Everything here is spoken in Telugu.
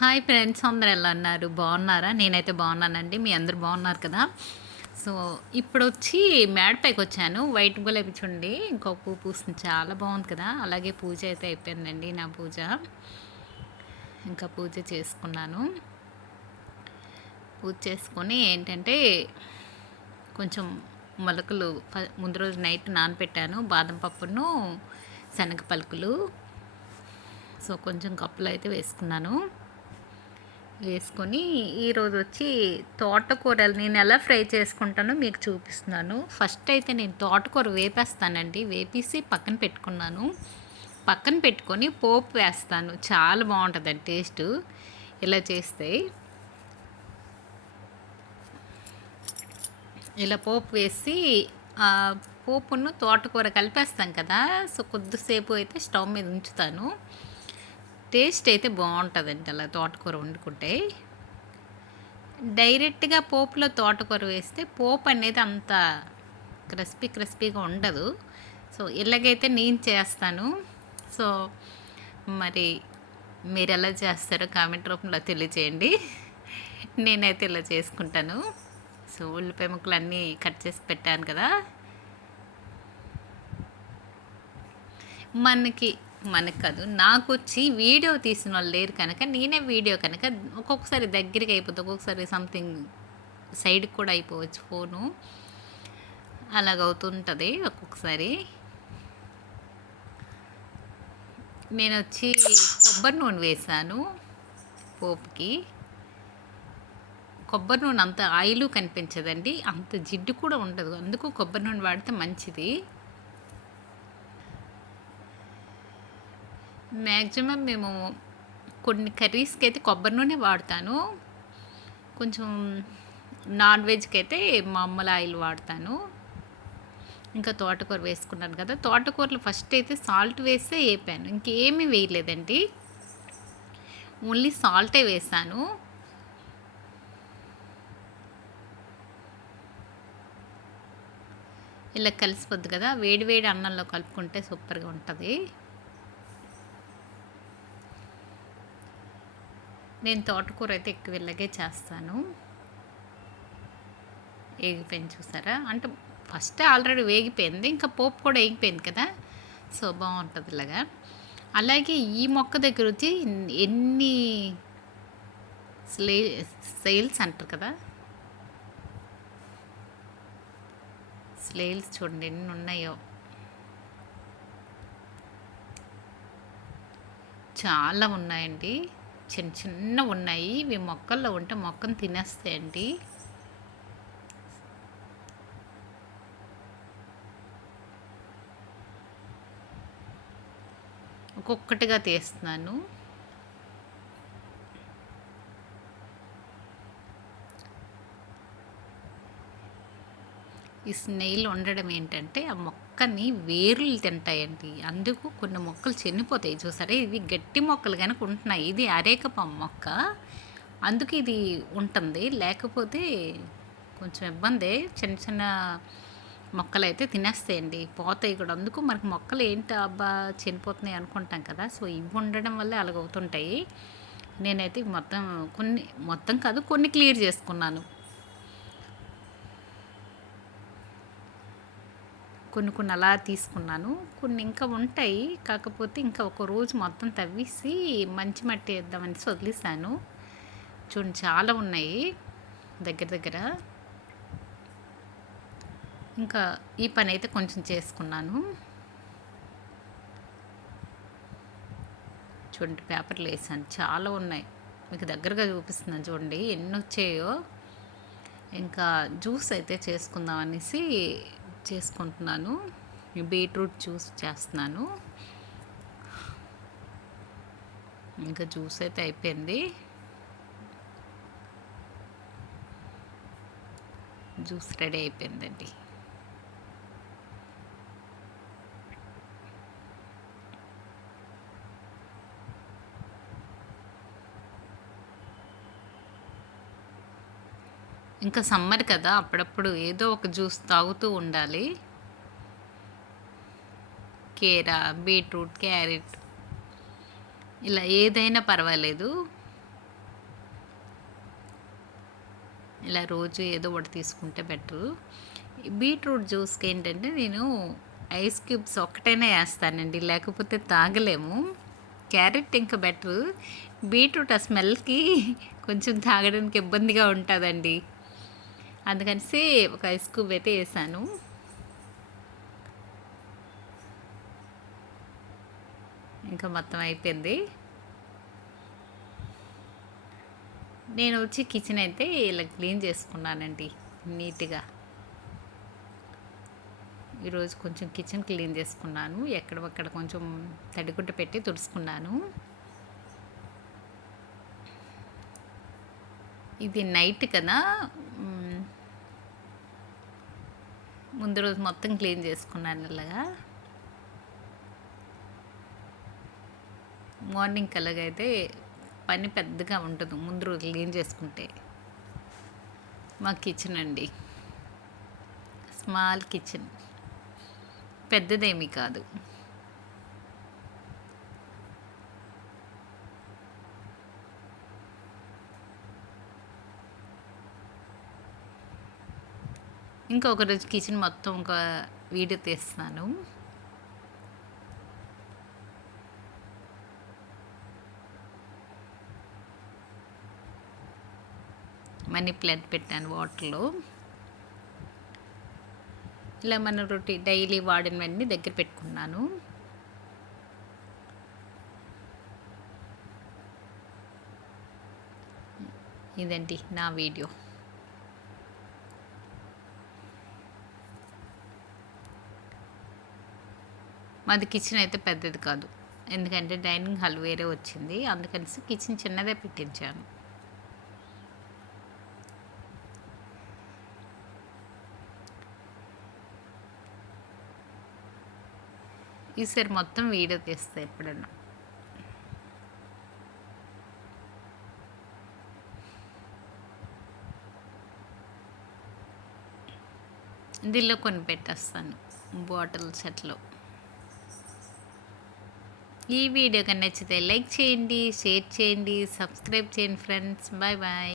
హాయ్ ఫ్రెండ్స్ అందరు ఎలా ఉన్నారు? బాగున్నారా? నేనైతే బాగున్నానండి. మీ అందరు బాగున్నారు కదా? సో ఇప్పుడు వచ్చి మేడపైకి వచ్చాను వైట్ గులాబీ చూడండి ఇంకో పువ్వు పూసింది చాలా బాగుంది కదా? అలాగే పూజ అయితే అయిపోయిందండి నా పూజ. ఇంకా పూజ చేసుకున్నాను. పూజ చేసుకొని ఏంటంటే కొంచెం మొలకలు ముందు రోజు నైట్ నానబెట్టాను బాదం పప్పును శనగ పలుకులు సో కొంచెం కప్పులు అయితే వేసుకున్నాను. వేసుకొని ఈరోజు వచ్చి తోటకూరలు నేను ఎలా ఫ్రై చేసుకుంటానో మీకు చూపిస్తున్నాను. ఫస్ట్ అయితే నేను తోటకూర వేపేస్తానండి. వేపేసి పక్కన పెట్టుకున్నాను. పక్కన పెట్టుకొని పోపు వేస్తాను. చాలా బాగుంటుందండి టేస్ట్. ఇలా చేస్తే ఇలా పోపు వేసి పోపును తోటకూర కలిపేస్తాం కదా. సో కొద్దిసేపు అయితే స్టవ్ మీద ఉంచుతాను. టేస్ట్ అయితే బాగుంటుందండి అలా తోటకూర వండుకుంటే. డైరెక్ట్గా పోపులో తోటకూర వేస్తే పోపు అనేది అంత క్రిస్పీ క్రిస్పీగా ఉండదు. సో ఇలాగైతే నేను చేస్తాను. సో మరి మీరు ఎలా చేస్తారో కామెంట్ రూపంలో తెలియచేయండి. నేనైతే ఇలా చేసుకుంటాను. సో ఉల్లిపాయ ముక్కలు అన్నీ కట్ చేసి పెట్టాను కదా. మనకి మనకు కాదు నాకు వచ్చి వీడియో తీసిన వాళ్ళు లేరు కనుక నేనే వీడియో కనుక ఒక్కొక్కసారి దగ్గరికి అయిపోతుంది ఒక్కొక్కసారి సంథింగ్ సైడ్కి కూడా అయిపోవచ్చు ఫోను. అలాగవుతుంటుంది ఒక్కొక్కసారి. నేను వచ్చి కొబ్బరి నూనె వేసాను పోపుకి. కొబ్బరి నూనె అంత ఆయిల్ కనిపించదండి. అంత జిడ్డు కూడా ఉండదు. అందుకు కొబ్బరి నూనె వాడితే మంచిది. మ్యాక్సిమం మేము కొన్ని కర్రీస్కి అయితే కొబ్బరి నూనె వాడతాను. కొంచెం నాన్ వెజ్కి అయితే మామూలు ఆయిల్ వాడతాను. ఇంకా తోటకూర వేసుకున్నాను కదా తోటకూరలో ఫస్ట్ అయితే సాల్ట్ వేస్తే వేపాను. ఇంకేమీ వేయలేదండి. ఓన్లీ సాల్టే వేసాను. ఇలా కలిసిపోద్ది కదా వేడి వేడి అన్నంలో కలుపుకుంటే సూపర్గా ఉంటుంది. నేను తోటకూర అయితే ఎక్కువ ఇలాగే చేస్తాను. వేగిపోయింది చూసారా? అంటే ఫస్ట్ ఆల్రెడీ వేగిపోయింది ఇంకా పోపు కూడా వేగిపోయింది కదా? సో బాగుంటుంది ఇలాగా. అలాగే ఈ మొక్క దగ్గర వచ్చి ఎన్ని స్లే సేల్స్ అంటారు కదా? స్లేల్స్ చూడండి ఎన్ని ఉన్నాయో. చాలా ఉన్నాయండి. చిన్న చిన్న ఉన్నాయి. ఇవి మొక్కల్లో ఉంటే మొక్కను తినేస్తాయండి ఒక్కొక్కటిగా తీస్తున్నాను. ఈ స్నేయిల్ ఉండడం ఏంటంటే ఆ మొక్క మొక్కని వేర్లు తింటాయండి. అందుకు కొన్ని మొక్కలు చనిపోతాయి. చూసారా? ఇవి గట్టి మొక్కలు కనుక ఉంటున్నాయి. ఇది అరేకపం మొక్క. అందుకు ఇది ఉంటుంది. లేకపోతే కొంచెం ఇబ్బంది. చిన్న చిన్న మొక్కలు అయితే తినేస్తాయండి. పోతాయి కూడా. అందుకు మనకి మొక్కలు ఏంటి అబ్బా చనిపోతున్నాయి అనుకుంటాం కదా. సో ఇవి ఉండడం వల్ల అలాగవుతుంటాయి నేనైతే మొత్తం కొన్ని మొత్తం కాదు కొన్ని క్లియర్ చేసుకున్నాను. కొన్ని కొన్ని అలా తీసుకున్నాను. కొన్ని ఇంకా ఉంటాయి. కాకపోతే ఇంకా ఒక రోజు మొత్తం తవ్వేసి మంచి మట్టి వేద్దామని వదిలేసాను. చూడండి చాలా ఉన్నాయి దగ్గర దగ్గర. ఇంకా ఈ పని అయితే కొంచెం చేసుకున్నాను. చూడండి పేపర్లు వేసాను. చాలా ఉన్నాయి. మీకు దగ్గరగా చూపిస్తున్నాను చూడండి ఎన్ని వచ్చాయో. ఇంకా జ్యూస్ అయితే చేసుకుందాం అనేసి చేసుకుంటున్నాను. బీట్రూట్ జ్యూస్ చేస్తున్నాను. ఇంకా జ్యూస్ అయితే అయిపోయింది. జ్యూస్ రెడీ అయిపోయిందండి. ఇంకా సమ్మర్ కదా అప్పుడప్పుడు ఏదో ఒక జ్యూస్ తాగుతూ ఉండాలి. కేరా బీట్రూట్ క్యారెట్ ఇలా ఏదైనా పర్వాలేదు. ఇలా రోజు ఏదో ఒకటి తీసుకుంటే బెటరు. బీట్రూట్ జ్యూస్కి ఏంటంటే నేను ఐస్ క్యూబ్స్ ఒక్కటైనా వేస్తానండి లేకపోతే తాగలేము. క్యారెట్ ఇంకా బెటరు. బీట్రూట్ ఆ స్మెల్కి కొంచెం తాగడానికి ఇబ్బందిగా ఉంటుందండి. అందుకనిసి ఒక ఐస్ క్యూబ్ అయితే వేసాను. ఇంకా మొత్తం అయిపోయింది. నేను వచ్చి కిచెన్ అయితే ఇలా క్లీన్ చేసుకున్నానండి నీట్గా. ఈరోజు కొంచెం కిచెన్ క్లీన్ చేసుకున్నాను ఎక్కడొక్కడ కొంచెం తడిగుడ్డ పెట్టి తుడుచుకున్నాను. ఇది నైట్ కదా ముందు రోజు మొత్తం క్లీన్ చేసుకున్నాను ఇలాగా మార్నింగ్ కలగైతే పని పెద్దగా ఉంటుంది ముందు రోజు క్లీన్ చేసుకుంటే. మా కిచెన్ అండి. Small kitchen. పెద్దదేమీ కాదు. ఇంకా రోజు కిచెన్ మొత్తం ఒక వీడియో తీస్తాను మనీ ప్లాంట్ పెట్టాను వాటర్లో. ఇలా మన రొటీ డైలీ వాడినవన్నీ దగ్గర పెట్టుకున్నాను. ఇదండి నా వీడియో? మాది కిచెన్ అయితే పెద్దది కాదు. ఎందుకంటే డైనింగ్ హాల్ వేరే వచ్చింది. అందుకనేసి కిచెన్ చిన్నదే పెట్టించాను. ఈసారి మొత్తం వీడియో తీస్తా ఎప్పుడన్నా దీనిలో కొన్ని పెట్టేస్తాను. బాటిల్స్ సెట్లో. ఈ వీడియో కనుక నచ్చితే లైక్ చేయండి షేర్ చేయండి సబ్స్క్రైబ్ చేయండి ఫ్రెండ్స్. Bye bye.